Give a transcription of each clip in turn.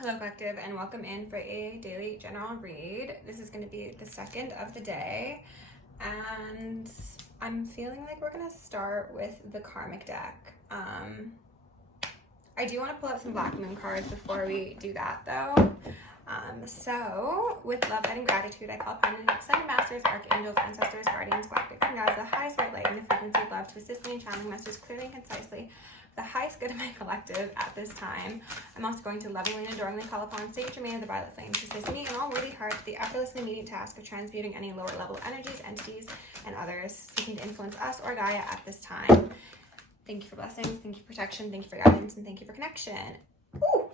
Hello collective, and welcome in for a daily general read. This is going to be the second of the day, and I'm feeling like we're going to start with the Karmic deck. I do want to pull out some Black Moon cards before we do that though. So with love and gratitude, I call upon the Ascended Masters, Archangels, Ancestors, Guardians, Galactic and Guides, the highest white light and the frequency of love to assist me in channeling messages clearly and concisely the highest good of my collective at this time. I'm also going to lovingly and adoringly call upon Sage Germain of the Violet Flame to assist me in all worthy heart the effortless and immediate task of transmuting any lower level energies, entities, and others seeking to influence us or Gaia at this time. Thank you for blessings, thank you for protection, thank you for guidance, and thank you for connection. Ooh.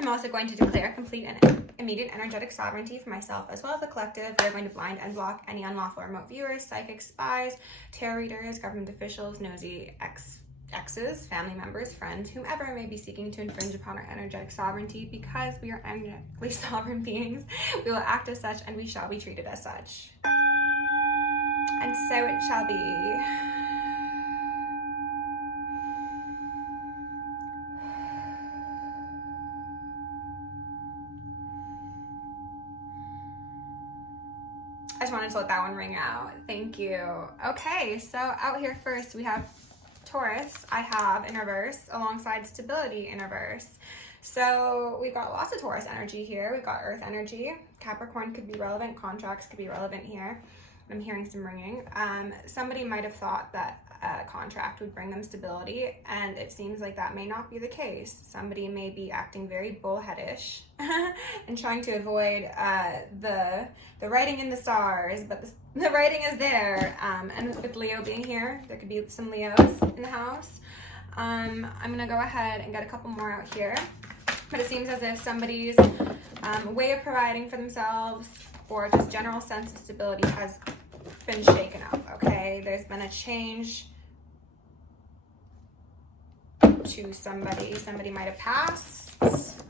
I'm also going to declare complete and immediate energetic sovereignty for myself as well as the collective. We are going to blind and block any unlawful remote viewers, psychics, spies, tarot readers, government officials, nosy exes, family members, friends, whomever may be seeking to infringe upon our energetic sovereignty. Because we are energetically sovereign beings, we will act as such and we shall be treated as such. And so it shall be. I just wanted to let that one ring out. Thank you. Okay, so out here first we have Taurus. I have in reverse alongside stability in reverse. So we've got lots of Taurus energy here. We've got earth energy. Capricorn could be relevant. Contracts could be relevant here. I'm hearing some ringing. Somebody might have thought that a contract would bring them stability, and it seems like that may not be the case. Somebody may be acting very bullheadish and trying to avoid the writing in the stars, but the writing is there. And with Leo being here, there could be some Leos in the house. I'm gonna go ahead and get a couple more out here, but it seems as if somebody's way of providing for themselves or just general sense of stability has been shaken up. Okay, there's been a change to somebody might have passed,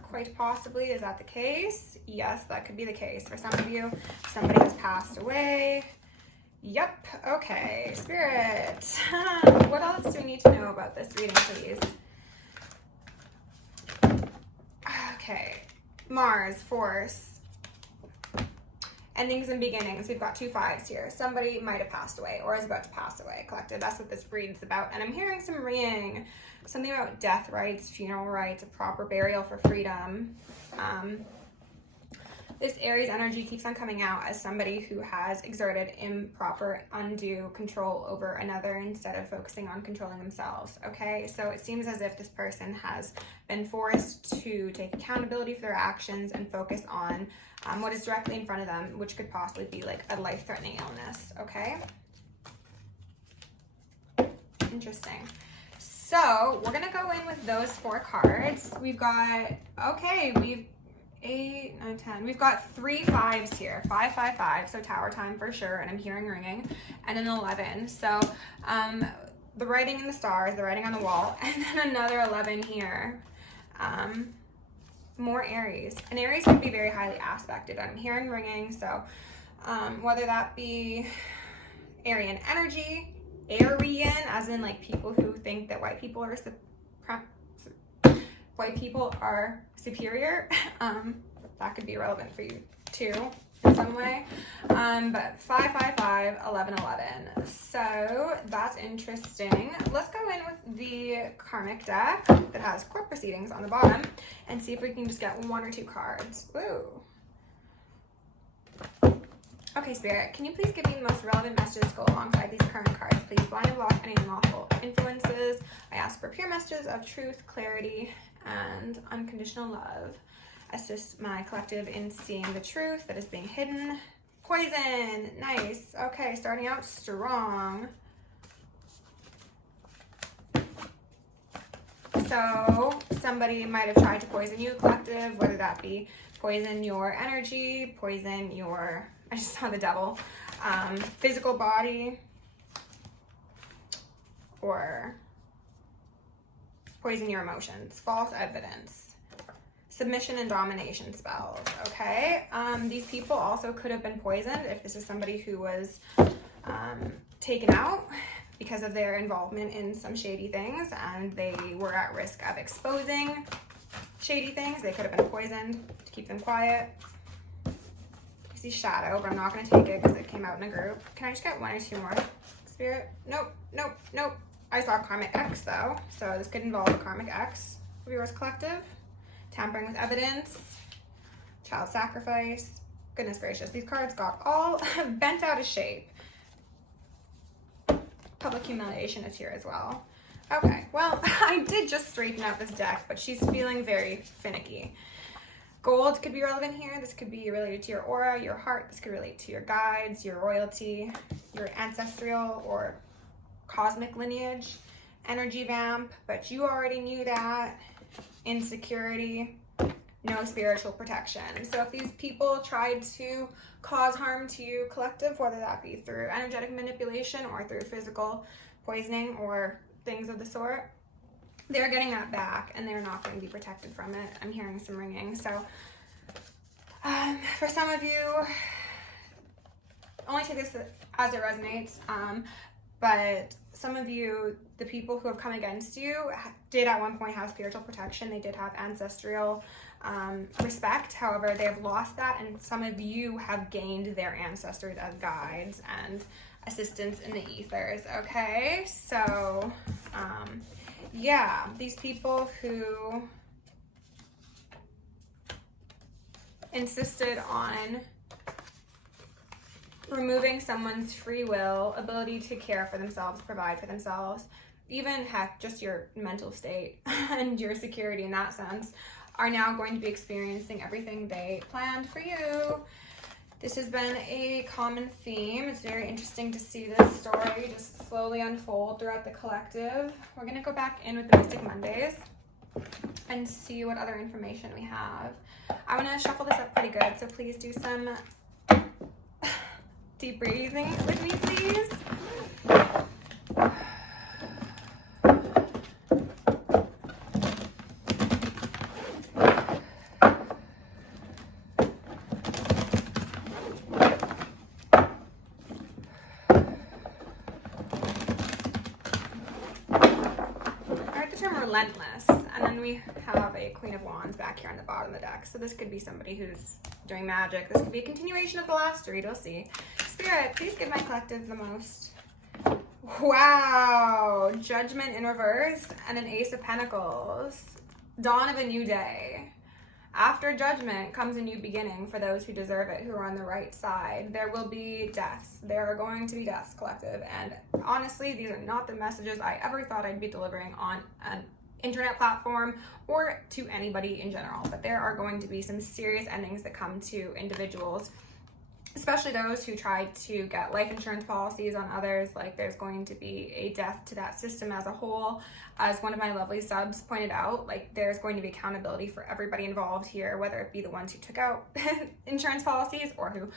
quite possibly. Is that the case? Yes, that could be the case for some of you. Somebody has passed away. Yep. Okay, Spirit, what else do we need to know about this reading, please? Okay, Mars, Force, endings and beginnings. We've got 2 5s here. Somebody might have passed away or is about to pass away, collective. That's what this read's about. And I'm hearing some ringing. Something about death rites, funeral rites, a proper burial for freedom. This Aries energy keeps on coming out as somebody who has exerted improper, undue control over another instead of focusing on controlling themselves, okay? So it seems as if this person has been forced to take accountability for their actions and focus on what is directly in front of them, which could possibly be like a life-threatening illness, okay? Interesting. So we're gonna go in with those 4 cards. We've got, okay, we've 8, 9, 10. We've got 3 5s here. 5, 5, 5. So tower time for sure. And I'm hearing ringing. And an 11. So the writing in the stars, the writing on the wall, and then another 11 here. More Aries. And Aries can be very highly aspected. I'm hearing ringing. So whether that be Aryan energy, Aryan, as in like people who think that white people are superior, that could be relevant for you too in some way. But 5, 5, 5, 11, 11. So that's interesting. Let's go in with the Karmic deck that has court proceedings on the bottom and see if we can just get 1 or 2 cards. Woo. Okay, Spirit, can you please give me the most relevant messages to go alongside these current cards? Please blind and block any unlawful influences. I ask for pure messages of truth, clarity, and unconditional love. Assist my collective in seeing the truth that is being hidden. Poison, nice. Okay, starting out strong. So somebody might have tried to poison you, collective, whether that be poison your energy, poison your, I just saw the devil, physical body, or poison your emotions, false evidence, submission and domination spells, okay? These people also could have been poisoned if this is somebody who was taken out because of their involvement in some shady things and they were at risk of exposing shady things. They could have been poisoned to keep them quiet. I see shadow, but I'm not going to take it because it came out in a group. Can I just get 1 or 2 more, Spirit? Nope, nope, nope. I saw Karmic X though, so this could involve a Karmic X of yours collective. Tampering with evidence, child sacrifice. Goodness gracious, these cards got all bent out of shape. Public humiliation is here as well. Okay, well, I did just straighten out this deck, but she's feeling very finicky. Gold could be relevant here. This could be related to your aura, your heart. This could relate to your guides, your royalty, your ancestral or cosmic lineage, energy vamp, but you already knew that. Insecurity, no spiritual protection. So if these people tried to cause harm to you collective, whether that be through energetic manipulation or through physical poisoning or things of the sort, they're getting that back and they're not going to be protected from it. I'm hearing some ringing. So for some of you, only take this as it resonates, but some of you, the people who have come against you, did at one point have spiritual protection. They did have ancestral respect. However, they have lost that, and some of you have gained their ancestors as guides and assistance in the ethers. Okay, so yeah, these people who insisted on removing someone's free will, ability to care for themselves, provide for themselves, even heck, just your mental state and your security in that sense, are now going to be experiencing everything they planned for you. This has been a common theme. It's very interesting to see this story just slowly unfold throughout the collective. We're gonna go back in with the Mystic Mondays and see what other information we have. I wanna shuffle this up pretty good, so please do some deep breathing with me, please. I heard the term relentless, and then we have a Queen of Wands back here on the bottom of the deck. So this could be somebody who's doing magic. This could be a continuation of the last read. We'll see. Spirit, please give my collective the most. Wow, Judgment in reverse and an Ace of Pentacles. Dawn of a new day. After judgment comes a new beginning for those who deserve it, who are on the right side. There will be deaths. There are going to be deaths, collective. And honestly, these are not the messages I ever thought I'd be delivering on an internet platform or to anybody in general. But there are going to be some serious endings that come to individuals, especially those who tried to get life insurance policies on others. Like, there's going to be a death to that system as a whole. As one of my lovely subs pointed out, like, there's going to be accountability for everybody involved here, whether it be the ones who took out insurance policies or who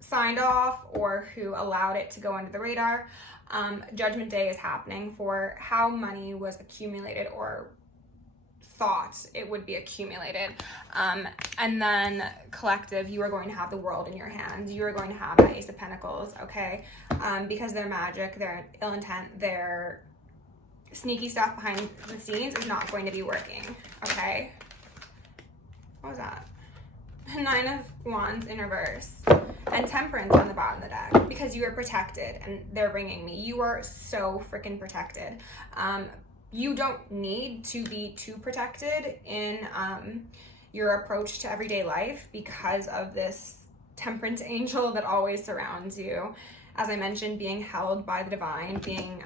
signed off or who allowed it to go under the radar. Judgment Day is happening for how money was accumulated or thought it would be accumulated. And then collective, you are going to have the world in your hands. You are going to have the Ace of Pentacles, okay? Because their magic, their ill intent, their sneaky stuff behind the scenes is not going to be working, okay? What was that? 9 of Wands in reverse. And Temperance on the bottom of the deck, because you are protected, and they're ringing me. You are so freaking protected. You don't need to be too protected in your approach to everyday life because of this temperance angel that always surrounds you. As I mentioned, being held by the divine, being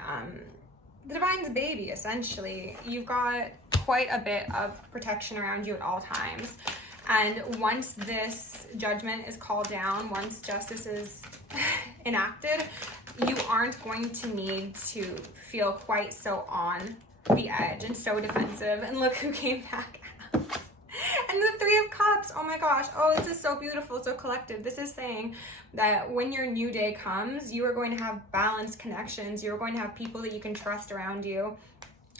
the divine's baby, essentially. You've got quite a bit of protection around you at all times. And once this judgment is called down, once justice is enacted, you aren't going to need to feel quite so on the edge and so defensive. And look who came back out. And the 3 of Cups, oh my gosh, oh, this is so beautiful, so collective. This is saying that when your new day comes, you are going to have balanced connections. You're going to have people that you can trust around you.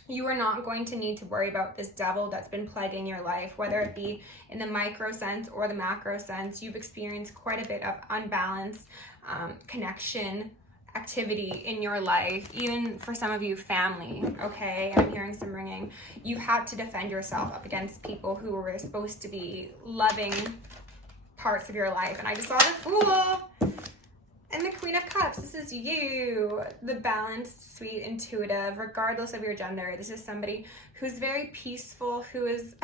You are not going to need to worry about this devil that's been plaguing your life, whether it be in the micro sense or the macro sense. You've experienced quite a bit of unbalanced connection activity in your life, even for some of you, family, okay? I'm hearing some ringing. You've had to defend yourself up against people who were supposed to be loving parts of your life. And I just saw the Fool and the Queen of Cups. This is you, the balanced, sweet, intuitive, regardless of your gender. This is somebody who's very peaceful, who is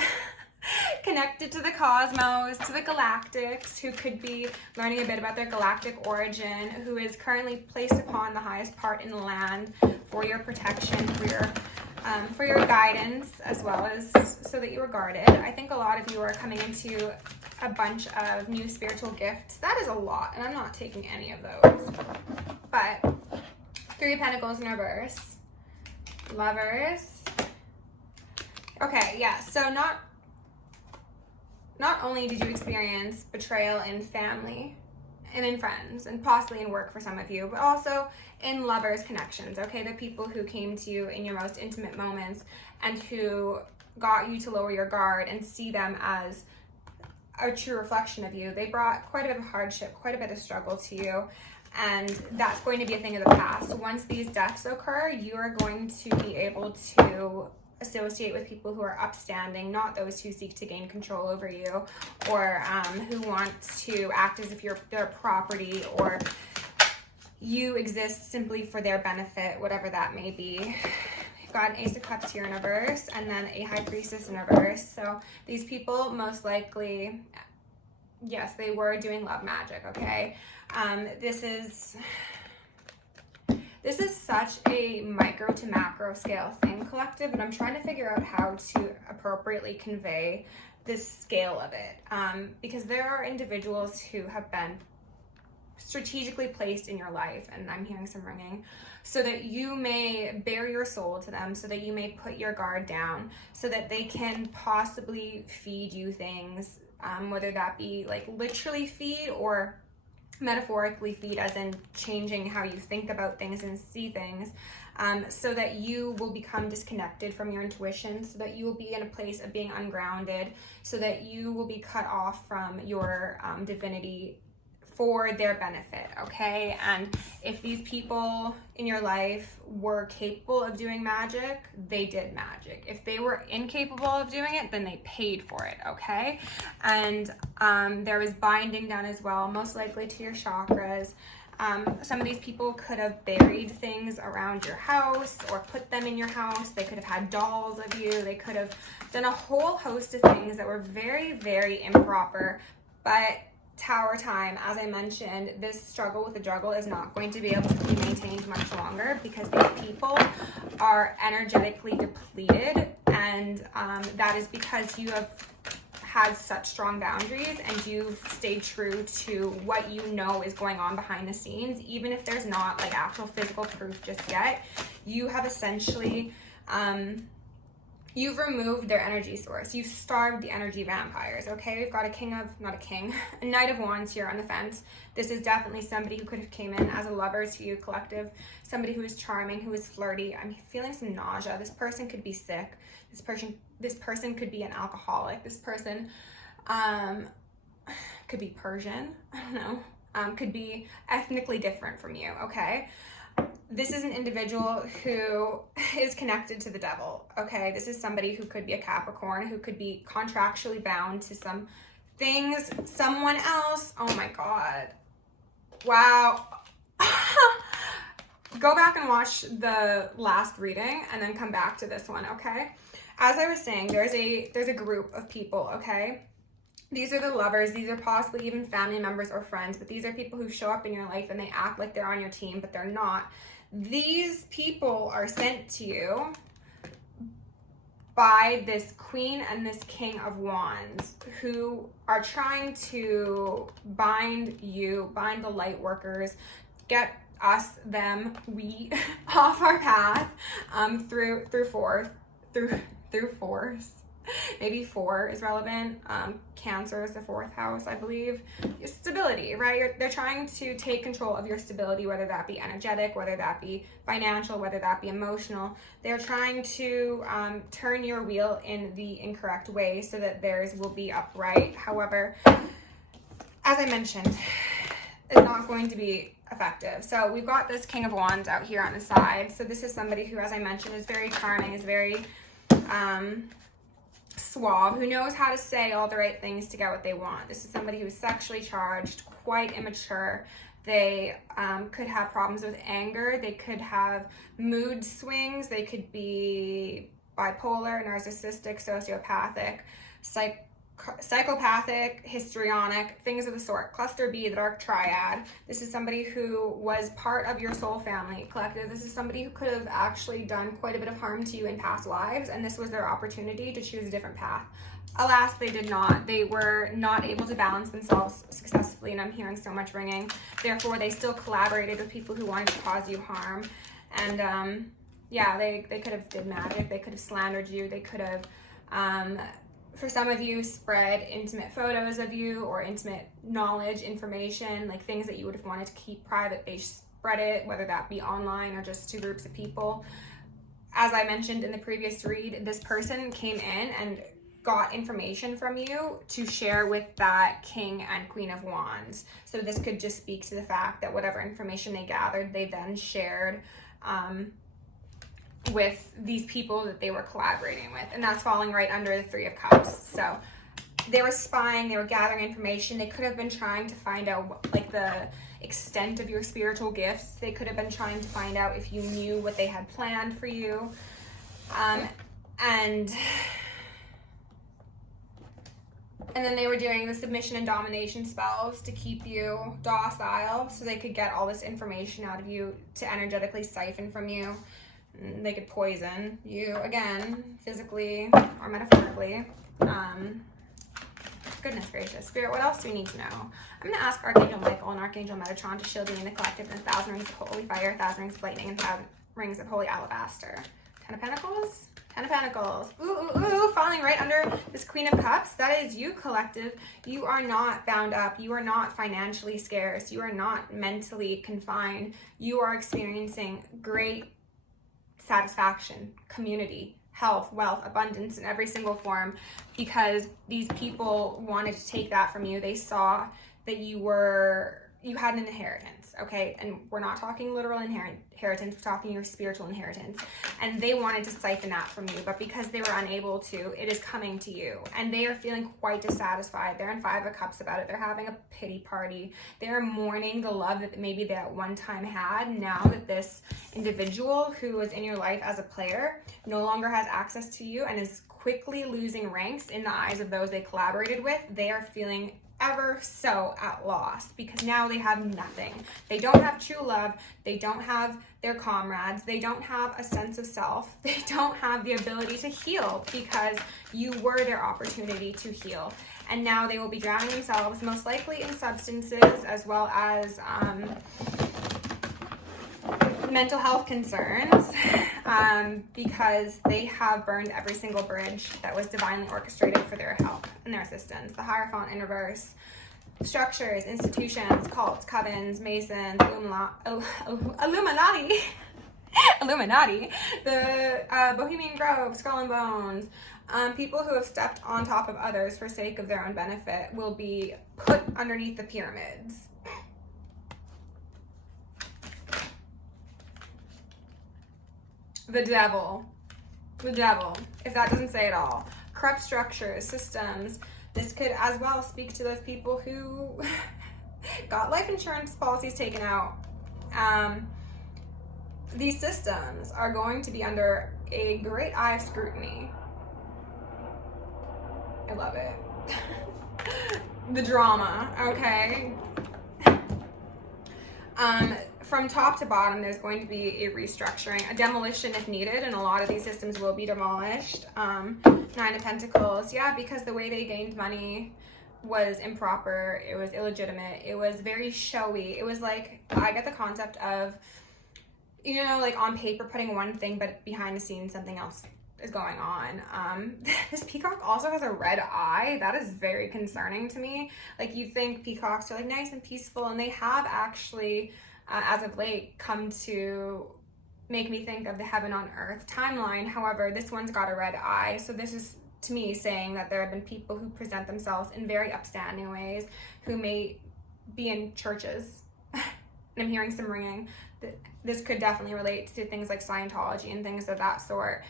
connected to the cosmos, to the galactics, who could be learning a bit about their galactic origin, who is currently placed upon the highest part in the land for your protection, for your guidance, as well as so that you are guarded. I think a lot of you are coming into a bunch of new spiritual gifts. That is a lot, and I'm not taking any of those. But Three of Pentacles in reverse. Lovers. Okay, yeah, so not only did you experience betrayal in family and in friends and possibly in work for some of you, but also in lovers connections, okay? The people who came to you in your most intimate moments and who got you to lower your guard and see them as a true reflection of you. They brought quite a bit of hardship, quite a bit of struggle to you, and that's going to be a thing of the past. Once these deaths occur, you are going to be able to associate with people who are upstanding, not those who seek to gain control over you, or who want to act as if you're their property, or you exist simply for their benefit, whatever that may be. We've got an Ace of Cups here in reverse, and then a High Priestess in reverse. So these people most likely, yes, they were doing love magic, okay? This is such a micro to macro scale thing, collective, and I'm trying to figure out how to appropriately convey this scale of it, because there are individuals who have been strategically placed in your life, and I'm hearing some ringing, so that you may bare your soul to them, so that you may put your guard down, so that they can possibly feed you things, whether that be like literally feed or metaphorically feed, as in changing how you think about things and see things, so that you will become disconnected from your intuition, so that you will be in a place of being ungrounded, so that you will be cut off from your divinity for their benefit, okay? And if these people in your life were capable of doing magic, they did magic. If they were incapable of doing it, then they paid for it, okay? And there was binding done as well, most likely to your chakras. Some of these people could have buried things around your house or put them in your house. They could have had dolls of you. They could have done a whole host of things that were very, very improper. But Tower time, as I mentioned, this struggle with the juggle is not going to be able to be maintained much longer, because these people are energetically depleted, and that is because you have had such strong boundaries and you've stayed true to what you know is going on behind the scenes. Even if there's not like actual physical proof just yet, you have essentially you've removed their energy source. You've starved the energy vampires, okay? We've got a Knight of Wands here on the fence. This is definitely somebody who could have came in as a lover to you, collective. Somebody who is charming, who is flirty. I'm feeling some nausea. This person could be sick. This person could be an alcoholic. This person could be Persian. I don't know. Could be ethnically different from you, okay? This is an individual who is connected to the devil, okay? This is somebody who could be a Capricorn, who could be contractually bound to some things, someone else. Oh my God. Wow. Go back and watch the last reading and then come back to this one, okay? As I was saying, there's a group of people, okay? These are the lovers. These are possibly even family members or friends, but these are people who show up in your life and they act like they're on your team, but they're not. These people are sent to you by this Queen and this King of Wands, who are trying to bind you, bind the light workers, get us, them, we off our path through force. Maybe 4 is relevant. Cancer is the 4th house, I believe. Your stability, right? They're trying to take control of your stability, whether that be energetic, whether that be financial, whether that be emotional. They're trying to turn your wheel in the incorrect way so that theirs will be upright. However, as I mentioned, is not going to be effective. So we've got this King of Wands out here on the side. So this is somebody who, as I mentioned, is very charming, is very suave, who knows how to say all the right things to get what they want. This is somebody who's sexually charged, quite immature. They could have problems with anger. They could have mood swings. They could be bipolar, narcissistic, sociopathic, psychopathic, histrionic, things of the sort. Cluster B, the dark triad. This is somebody who was part of your soul family collective. This is somebody who could have actually done quite a bit of harm to you in past lives, and this was their opportunity to choose a different path. Alas, they did not. They were not able to balance themselves successfully, and I'm hearing so much ringing. Therefore, they still collaborated with people who wanted to cause you harm. And yeah, they could have did magic. They could have slandered you. They could have, for some of you, spread intimate photos of you or intimate knowledge, information, like things that you would have wanted to keep private. They spread it, whether that be online or just to groups of people. As I mentioned in the previous read, this person came in and got information from you to share with that King and Queen of Wands. So this could just speak to the fact that whatever information they gathered, they then shared with these people that they were collaborating with. And that's falling right under the Three of Cups. So they were spying, they were gathering information. They could have been trying to find out like the extent of your spiritual gifts. They could have been trying to find out if you knew what they had planned for you. And then they were doing the submission and domination spells to keep you docile so they could get all this information out of you to energetically siphon from you. And they could poison you, again, physically or metaphorically. Goodness gracious. Spirit, what else do we need to know? I'm going to ask Archangel Michael and Archangel Metatron to shield me in the collective in 1,000 rings of holy fire, 1,000 rings of lightning, and 1,000 rings of holy alabaster. 10 of Pentacles? 10 of Pentacles. Ooh, ooh, ooh, falling right under this Queen of Cups. That is you, collective. You are not bound up. You are not financially scarce. You are not mentally confined. You are experiencing great satisfaction, community, health, wealth, abundance in every single form because these people wanted to take that from you. They saw that you had an inheritance, okay? And we're not talking literal inheritance, we're talking your spiritual inheritance. And they wanted to siphon that from you, but because they were unable to, it is coming to you. And they are feeling quite dissatisfied. They're in Five of Cups about it. They're having a pity party. They're mourning the love that maybe they at one time had. Now that this individual who was in your life as a player no longer has access to you and is quickly losing ranks in the eyes of those they collaborated with, they are feeling ever so at loss because now they have nothing. They don't have true love. They don't have their comrades. They don't have a sense of self. They don't have the ability to heal because you were their opportunity to heal. And now they will be drowning themselves, most likely in substances as well as mental health concerns because they have burned every single bridge that was divinely orchestrated for their help and their assistance. The Hierophant in reverse. Structures, institutions, cults, covens, masons, Illuminati, the Bohemian Grove, Skull and Bones, people who have stepped on top of others for sake of their own benefit will be put underneath the pyramids. The devil, if that doesn't say it all. Corrupt structures, systems. This could as well speak to those people who got life insurance policies taken out. These systems are going to be under a great eye of scrutiny. I love it. The drama, okay? From top to bottom, there's going to be a restructuring, a demolition if needed, and a lot of these systems will be demolished. Nine of Pentacles, yeah, because the way they gained money was improper, it was illegitimate, it was very showy. It was like, I get the concept of, you know, like on paper putting one thing, but behind the scenes something else is going on. This peacock also has a red eye. That is very concerning to me. Like, you think peacocks are like nice and peaceful, and they have actually as of late come to make me think of the heaven on earth timeline. However, this one's got a red eye, so this is to me saying that there have been people who present themselves in very upstanding ways, who may be in churches. And I'm hearing some ringing. This could definitely relate to things like Scientology and things of that sort,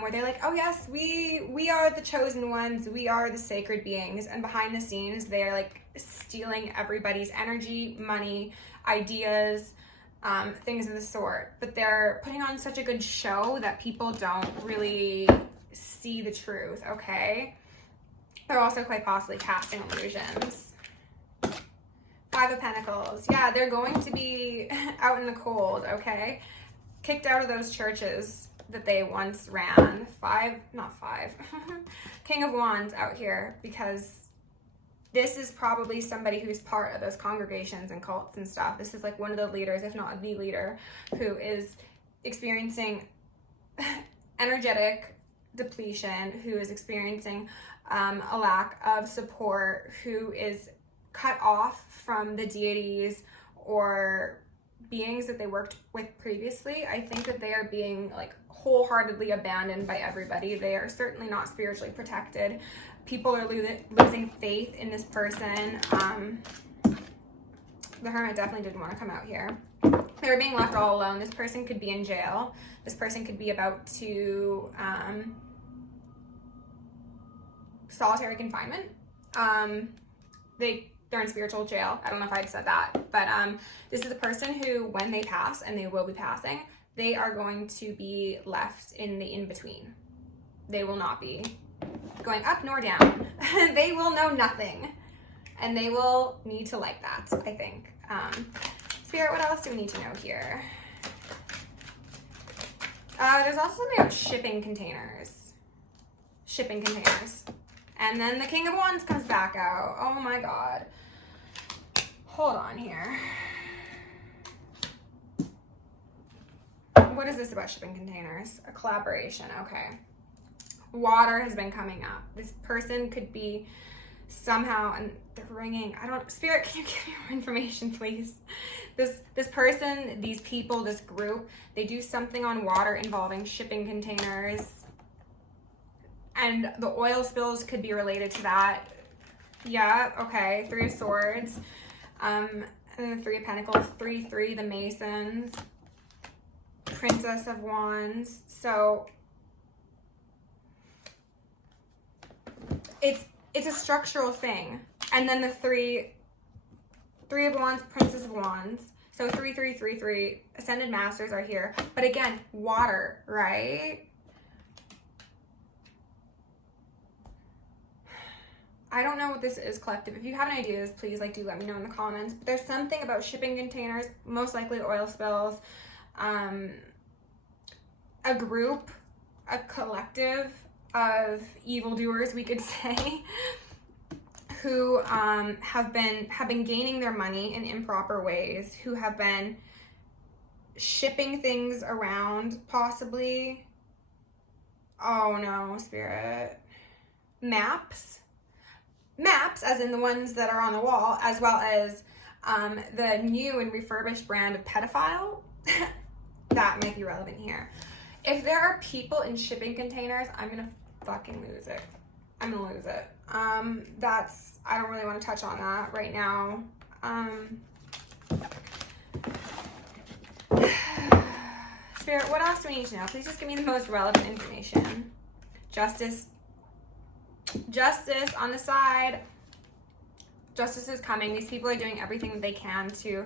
where they're like, oh yes, we are the chosen ones, we are the sacred beings, and behind the scenes they're like stealing everybody's energy, money, ideas, things of the sort. But they're putting on such a good show that people don't really see the truth, okay? They're also quite possibly casting illusions. Five of Pentacles. Yeah, they're going to be out in the cold, okay? Kicked out of those churches that they once ran. King of Wands out here, because this is probably somebody who's part of those congregations and cults and stuff. This is like one of the leaders, if not the leader, who is experiencing energetic depletion, who is experiencing a lack of support, who is cut off from the deities or beings that they worked with previously. I think that they are being like wholeheartedly abandoned by everybody. They are certainly not spiritually protected. People are losing faith in this person. The Hermit definitely didn't want to come out here. They were being left all alone. This person could be in jail. This person could be about to solitary confinement. They're in spiritual jail. I don't know if I said that, but this is a person who, when they pass, and they will be passing, they are going to be left in the in-between. They will not be going up nor down. They will know nothing, and they will need to like that, I think. Spirit, what else do we need to know here? There's also something about shipping containers. Shipping containers. And then the King of Wands comes back out. Oh my God. Hold on here. What is this about shipping containers? A collaboration, okay. Water has been coming up. This person could be somehow, and they're ringing, Spirit, can you give me more information, please? This person, these people, this group, they do something on water involving shipping containers. And the oil spills could be related to that. Yeah, okay. Three of Swords. And then the Three of Pentacles. 3-3, the Masons. Princess of Wands. So it's a structural thing. And then the Three of Wands, Princess of Wands. So 3-3-3-3. Ascended Masters are here. But again, water, right? I don't know what this is, collective. If you have any ideas, please do let me know in the comments. But there's something about shipping containers, most likely oil spills, a group, a collective of evildoers, we could say, who have been gaining their money in improper ways, who have been shipping things around, possibly. Oh no, Spirit. Maps, as in the ones that are on the wall, as well as the new and refurbished brand of pedophile. That might be relevant here. If there are people in shipping containers, I'm gonna fucking lose it. I'm gonna lose it. I don't really want to touch on that right now. Spirit, what else do we need to know? Please just give me the most relevant information. Justice on the side. Justice is coming. These people are doing everything that they can to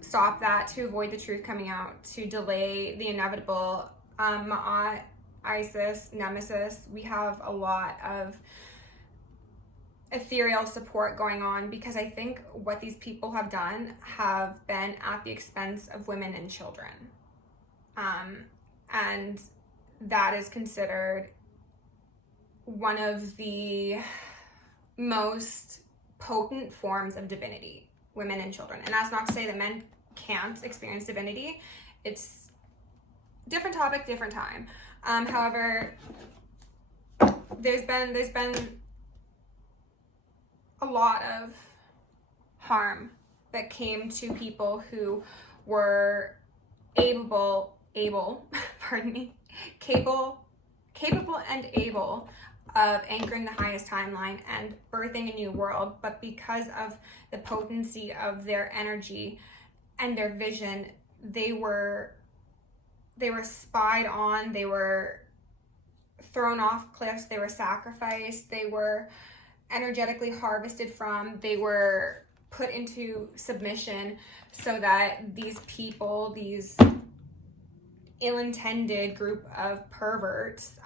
stop that, to avoid the truth coming out, to delay the inevitable. Ma'at, Isis, Nemesis. We have a lot of ethereal support going on, because I think what these people have done have been at the expense of women and children. And that is considered one of the most potent forms of divinity, women and children. And that's not to say that men can't experience divinity. It's different topic, different time. However, there's been a lot of harm that came to people who were capable and able of anchoring the highest timeline and birthing a new world, but because of the potency of their energy and their vision, they were spied on, they were thrown off cliffs, they were sacrificed, they were energetically harvested from, they were put into submission so that these people, these ill-intended group of perverts,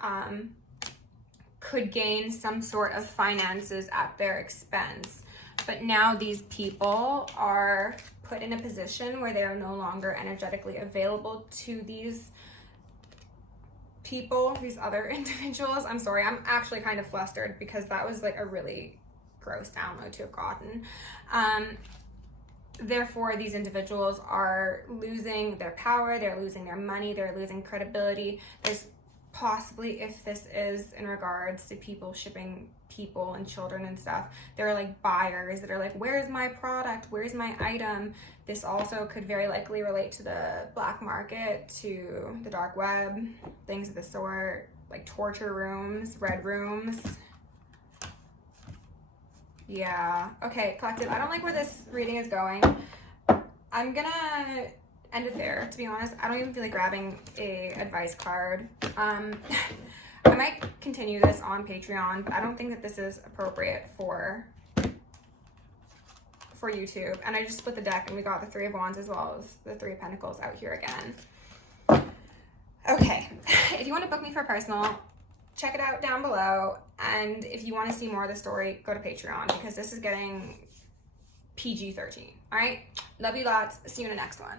could gain some sort of finances at their expense. But now these people are put in a position where they are no longer energetically available to these people, these other individuals. I'm sorry, I'm actually kind of flustered because that was like a really gross download to have gotten. Therefore, these individuals are losing their power, they're losing their money, they're losing credibility. There's possibly, if this is in regards to people shipping people and children and stuff, there are like buyers that are like, where's my product, where's my item? This also could very likely relate to the black market, to the dark web, things of the sort, like torture rooms, red rooms. Yeah, okay, collective, I don't like where this reading is going. I'm gonna end it there, to be honest. I don't even feel like grabbing a advice card. I might continue this on Patreon, but I don't think that this is appropriate for YouTube. And I just split the deck and we got the Three of Wands as well as the Three of Pentacles out here again. Okay, if you want to book me for a personal, check it out down below. And if you want to see more of the story, go to Patreon because this is getting PG-13. All right, love you lots. See you in the next one.